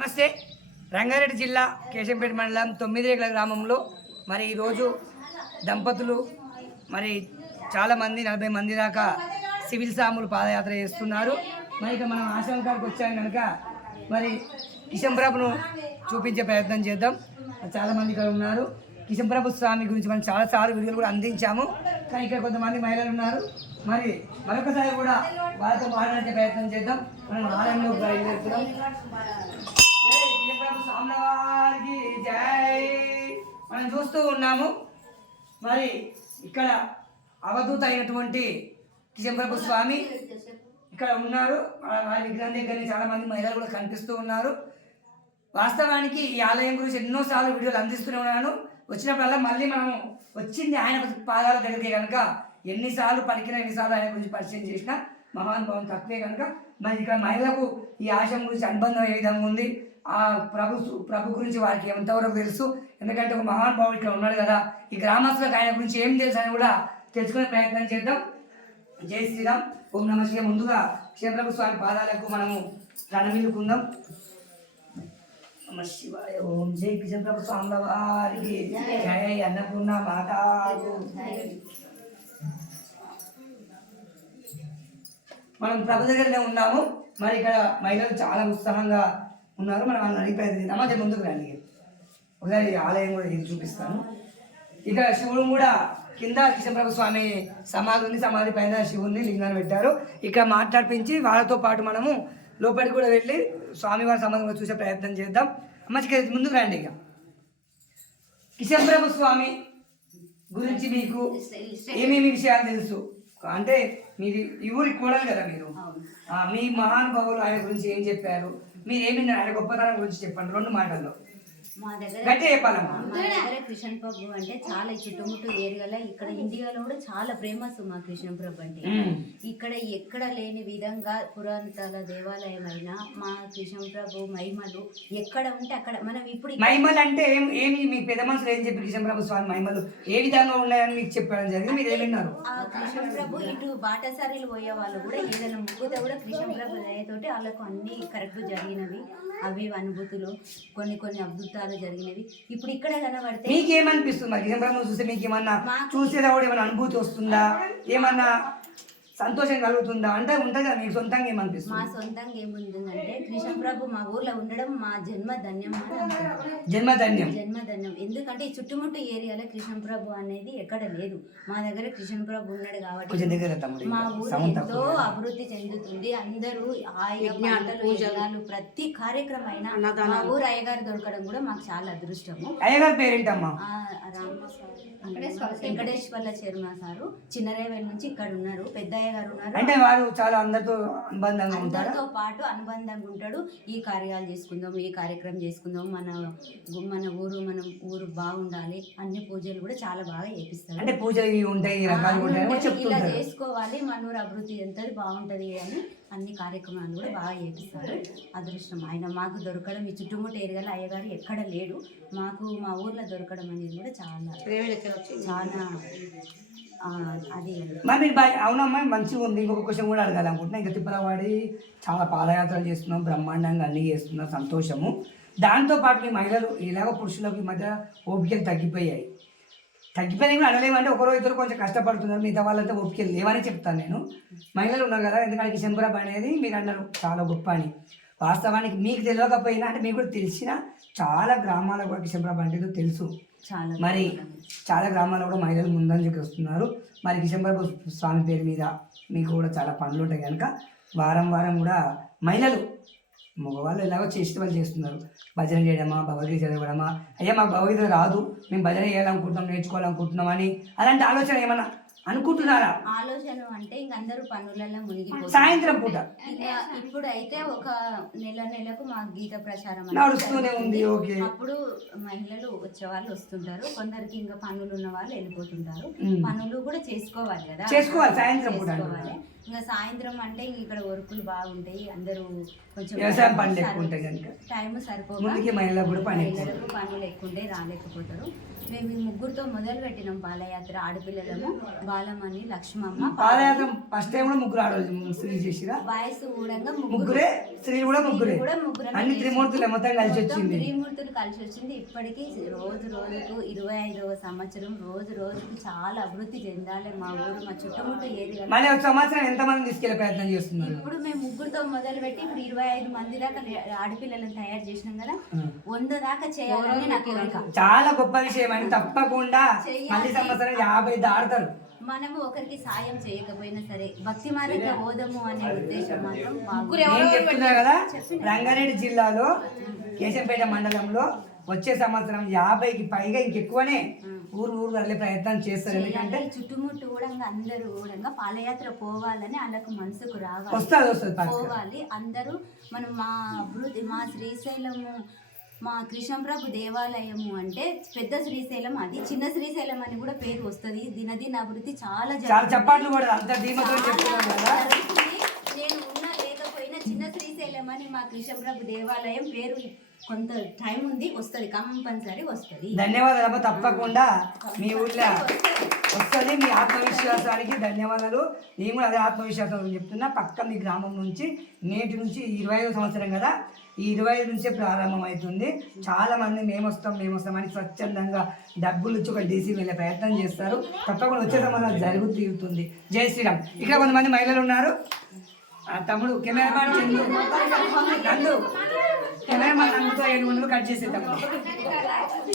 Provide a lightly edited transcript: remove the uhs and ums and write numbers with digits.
నమస్తే. రంగారెడ్డి జిల్లా కేశంపేట మండలం 9 రేకుల గ్రామంలో మరి ఈరోజు దంపతులు మరి చాలామంది 40 మంది దాకా సివిల్ సాములు పాదయాత్ర చేస్తున్నారు. మరి ఇక మనం ఆశ్రమం కాడికి వచ్చాం కనుక మరి కిషంప్రభును చూపించే ప్రయత్నం చేద్దాం. చాలామంది ఇక్కడ ఉన్నారు. కిషంప్రభు స్వామి గురించి మనం చాలాసార్లు వీడియోలు కూడా అందించాము. కానీ ఇక్కడ కొంతమంది మహిళలు ఉన్నారు. మరి మరొకసారి కూడా వాళ్ళతో మాట్లాడే ప్రయత్నం చేద్దాం. మనం ఆలయంలో బయలుదేరుతున్నాం. స్వామివారికి జై. మనం చూస్తూ ఉన్నాము. మరి ఇక్కడ అవధూత అయినటువంటి కిషంప్రభు స్వామి ఇక్కడ ఉన్నారు. వారి విగ్రహం దగ్గర చాలా మంది మహిళలు కూడా కనిపిస్తూ ఉన్నారు. వాస్తవానికి ఈ ఆలయం గురించి ఎన్నోసార్లు వీడియోలు అందిస్తూనే ఉన్నాను. వచ్చినప్పుడల్లా మళ్ళీ మనము వచ్చింది ఆయన పాదాల దగ్గరికి కనుక ఎన్నిసార్లు ఎన్నిసార్లు ఆయన గురించి పరిచయం చేసినా మహానుభావం తక్కువే కనుక మరి ఇక్కడ మహిళలకు ఈ ఆశయం గురించి అనుబంధం ఏ విధంగా ఉంది, ఆ ప్రభు గురించి వారికి ఎంతవరకు తెలుసు, ఎందుకంటే ఒక మహానుభావుడు ఇక్కడ ఉన్నాడు కదా, ఈ గ్రామస్తులకు ఆయన గురించి ఏం తెలుసు అని కూడా తెలుసుకునే ప్రయత్నం చేద్దాం. జై శ్రీరామ్. ఓం నమ శివాయ. ముందుగా కిషంప్రభు స్వామి పాదాలకు మనము ప్రణమిల్లుకుందాం. నమ శివాయ. ఓం జై కిషంప్రభు స్వాముల వారికి జై. అన్నపూర్ణ మాతాకు. మనం ప్రభు దగ్గరనే ఉన్నాము. మరి ఇక్కడ మహిళలు చాలా ఉత్సాహంగా ఉన్నారు. మనం వాళ్ళని అడిగిపోయింది నమ్మదే ముందుకు రండి. ఒకసారి ఆలయం కూడా ఇది చూపిస్తాను. ఇక్కడ శివుడు కూడా కింద కిషంప్రభు స్వామి సమాధి ఉంది. సమాధి పైన శివుడిని లింగాన్ని పెట్టారు. ఇక్కడ మాట్లాడిపించి వాళ్ళతో పాటు మనము లోపలికి కూడా వెళ్ళి స్వామివారి సమాధి కూడా చూసే ప్రయత్నం చేద్దాం. మంచిగా ముందుకు రండి. ఇక కిషంప్రభు స్వామి గురించి మీకు ఏమేమి విషయాలు తెలుసు అంటే మీది ఈ ఊరికి కూడాలి కదా మీరు, మీ మహానుభావులు ఆయన గురించి ఏం చెప్పారు, మీరేమి ఆయన గొప్పతనం గురించి చెప్పండి 2 మాటల్లో. మా దగ్గర కిషంప్రభు అంటే చాలా చుట్టుముట్టు ఏరియాలో ఇక్కడ ఇండియాలో కూడా చాలా ఫేమస్ మా కిషంప్రభు అంటే. ఇక్కడ ఎక్కడ లేని విధంగా పురాతన దేవాలయం అయినా మా కిషంప్రభు మహిమలు ఎక్కడ ఉంటే అక్కడ మనం ఇప్పుడు మహిమలు అంటే ఏమి మీ పెద్ద మనుషులు ఏం చెప్పి కిషంప్రభు స్వామి మహిమలు ఏ విధంగా ఉన్నాయని మీకు చెప్పడం జరిగింది, మీరు ఏమిన్నారు? ఆ కిషంప్రభు ఇటు బాటసారీలు పోయే వాళ్ళు కూడా ఏదైనా ముగ్గుతో కూడా కిషంప్రభు దయతోటి వాళ్ళకు అన్ని కరెక్ట్ జరిగినవి. అవి అనుభూతులు కొన్ని అద్భుతాలు జరిగినవి ఇప్పుడు ఇక్కడ కనబడితే మీకేమనిపిస్తుంది? మరి కిషంప్రభుని చూస్తే మీకు ఏమన్నా చూసేటప్పుడు ఏమైనా అనుభూతి వస్తుందా, ఏమన్నా సంతోషం కలుగుతుందా అంటే ఉంటుంది కదా, మీకు సొంతంగా ఏమనిపిస్తుంది? మా సొంతంగా ఏముంటుందంటే కిషంప్రభు మా ఊర్లో ఉండడం మా జన్మధన్యం అని అనుకుంటాం. జన్మధన్యం. ఎందుకంటే ఈ చుట్టుముట్టు ఏరియాలో కిషంప్రభు అనేది ఎక్కడ లేదు. మా దగ్గర కిషంప్రభు ఉన్నాడు కాబట్టి మా ఊరు ఎంతో అభివృద్ధి చెందుతుంది. అందరూ హాయిగా పంటలు యజ్ఞాలు ప్రతి కార్యక్రమం అయినా మా ఊరు అయ్యగారు దొరకడం కూడా మాకు చాలా అదృష్టము. అయ్యగారు పేరేంటమ్మా? వెంకటేశ్వర్ల శర్మ సారు చిన్నరేవెల్ నుంచి ఇక్కడ ఉన్నారు. పెద్ద గారు ఉన్నారు. అంటే వారు చాలా అందరితో పాటు అనుబంధంగా ఉంటాడు. ఈ కార్యాలు చేసుకుందాం, ఈ కార్యక్రమం చేసుకుందాం, మన ఊరు బాగుండాలి, అన్ని పూజలు కూడా చాలా బాగా చేపిస్తారు. అంటే పూజలు ఉంటాయి, ఇలా చేసుకోవాలి, మన ఊరు అభివృద్ధి ఎంత బాగుంటది అని అన్ని కార్యక్రమాలు కూడా బాగా చేపిస్తారు. అదృష్టం ఆయన మాకు దొరకడం. ఈ చుట్టుముట్టు ఏరియాలో అయ్యగారు ఎక్కడ లేడు. మాకు మా ఊర్లో దొరకడం అనేది కూడా చాలా అది. మరి అవునమ్మా, మంచిగా ఉంది. ఇంకొక క్వశ్చన్ కూడా అడగాలనుకుంటున్నా. ఇంకా తిప్పలవాడి చాలా పాదయాత్రలు చేస్తున్నాం, బ్రహ్మాండంగా అన్నీ చేస్తున్నాం, సంతోషము. దాంతోపాటు మీ మహిళలు ఇలాగో పురుషులకు ఈ మధ్య ఓపికలు తగ్గిపోయాయి కూడా అనలేమంటే ఒకరో ఇద్దరు కొంచెం కష్టపడుతున్నారు, మిగతా వాళ్ళంతా ఓపికలు లేవని చెప్తాను నేను. మహిళలు ఉన్నారు కదా, ఎందుకంటే కిషంప్రభు అనేది మీరు అన్నారు చాలా గొప్ప అని. వాస్తవానికి మీకు తెలియకపోయినా అంటే మీకు కూడా తెలిసిన చాలా గ్రామాలకు కూడా కిషంప్రభు అంటే తెలుసు. మరి చాలా గ్రామాల్లో కూడా మహిళలు ముందంజకి వస్తున్నారు. మరి కిషంప్రభు స్వామి పేరు మీద మీకు కూడా చాలా పనులు ఉంటాయి కనుక వారం కూడా మహిళలు మగవాళ్ళు ఎలాగో వాళ్ళు చేస్తున్నారు. భజన చేయడమా, భగవద్గీత చదవడమా, అయ్యా మాకు భగవద్గీత రాదు, మేము భజన చేయాలనుకుంటున్నాం, నేర్చుకోవాలనుకుంటున్నాం అని అలాంటి ఆలోచన ఏమన్నా అనుకుంటున్నారా? ఆలోచన అంటే ఇంక అందరూ పనులలో మునిగిపోతారు. సాయంత్రం పూట ఇప్పుడు అయితే ఒక నెలకు మా గీత ప్రచారం నడుస్తూనే ఉంది. ఓకే. అప్పుడు మహిళలు వచ్చే వాళ్ళు వస్తుంటారు, కొందరికి ఇంకా పనులు ఉన్న వాళ్ళు వెళ్ళిపోతుంటారు. పనులు కూడా చేసుకోవాలి కదా, చేసుకోవాలి సాయంత్రం పూట. ఇంకా సాయంత్రం అంటే ఇక్కడ వర్కులు బాగుంటాయి, అందరూ కొంచెం వ్యవసాయం పనులు ఎక్కువ ఉంటాయి కనుక టైం సరిపోతుంది. మహిళలకు పనులు ఎక్కువ ఉంటాయి, రాలేకపోతారు. మేము ఈ ముగ్గురుతో మొదలు పెట్టినాం పాదయాత్ర. ఆడపిల్లలము బాలమణి, లక్ష్మమ్మ. పాదయాత్ర ఫస్ట్ టైం కూడా ముగ్గురు ఆడవాళ్ళు స్త్రీ చేసిరా? బాయ్స్ కూడా ముగ్గురే, స్త్రీలు కూడా ముగ్గురే. అన్ని త్రిమూర్తులు మొత్తం కలిసి వచ్చింది. త్రిమూర్తులు కలిసి వచ్చింది. ఇప్పటికీ రోజు రోజుకు 25వ సంవత్సరం రోజు రోజుకు చాలా అభివృద్ధి చెందాలి మా ఊరు, మా చుట్టుముట్టు ఏరియా. మళ్ళీ ఒక సంవత్సరం ఎంత మంది తీసుకెళ్లే ప్రయత్నం చేస్తున్నారు? ఇప్పుడు మేము ముగ్గురుతో మొదలు పెట్టి ఇప్పుడు 25 మంది దాకా ఆడపిల్లలను తయారు చేసినాం కదా. 100 దాకా చేయాలని నాకు కోరిక. చాలా గొప్ప విషయం అండి. తప్పకుండా మళ్ళీ సంవత్సరం 50 దాడతారు. మనము ఒకరికి సాయం చేయకపోయినా సరే భక్తి మార్గంగా పోదాము అనే ఉద్దేశం మాత్రం నేను చెప్తున్నా కదా, రంగారెడ్డి జిల్లాలో కేశంపేట మండలంలో వచ్చే సంవత్సరం 50కి పైగా ఇంకెక్కువనే ఊరు వదిలే ప్రయత్నం చేస్తారు. ఎందుకంటే చుట్టుముట్టు కూడా అందరూ కూడా పాదయాత్ర పోవాలని వాళ్ళకు మనసుకు రావాలి, వస్తుంది పోవాలి అందరూ. మనం మా అభివృద్ధి, మా శ్రీశైలము, మా కృష్ణప్రభు దేవాలయము అంటే పెద్ద శ్రీశైలం, అది చిన్న శ్రీశైలం అని కూడా పేరు వస్తుంది. దినదిన అభివృద్ధి చాలా చప్పట్లు కూడా అంత ధీమతో చెప్తున్నారు కదా. నేను ఉన్నా లేకపోయినా చిన్న శ్రీశైలం అని మా కృష్ణప్రభు దేవాలయం పేరు కొంత టైం ఉంది, వస్తుంది, కంపల్సరీ వస్తుంది. ధన్యవాదాలు. తప్పకుండా మీ ఊర్లో వస్తుంది. మీ ఆత్మవిశ్వాసానికి ధన్యవాదాలు. నేను కూడా అదే ఆత్మవిశ్వాసం చెప్తున్నా. పక్క మీ గ్రామం నుంచి నేటి నుంచి 25వ సంవత్సరం కదా, ఈ 25 నుంచే ప్రారంభం అవుతుంది. చాలా మంది మేము వస్తామని స్వచ్ఛందంగా డబ్బులు ఇచ్చి ఒక డీసీ వెళ్ళే ప్రయత్నం చేస్తారు. తప్పకుండా వచ్చే సంవత్సరం జరుగు తీరుతుంది. జై శ్రీరామ్. ఇక్కడ కొంతమంది మహిళలు ఉన్నారు. తమ్ముడు కెమెరామాన్ చందు నందు, కెమెరామాన్ నందుతో 7 కట్ చేసేద్దాం.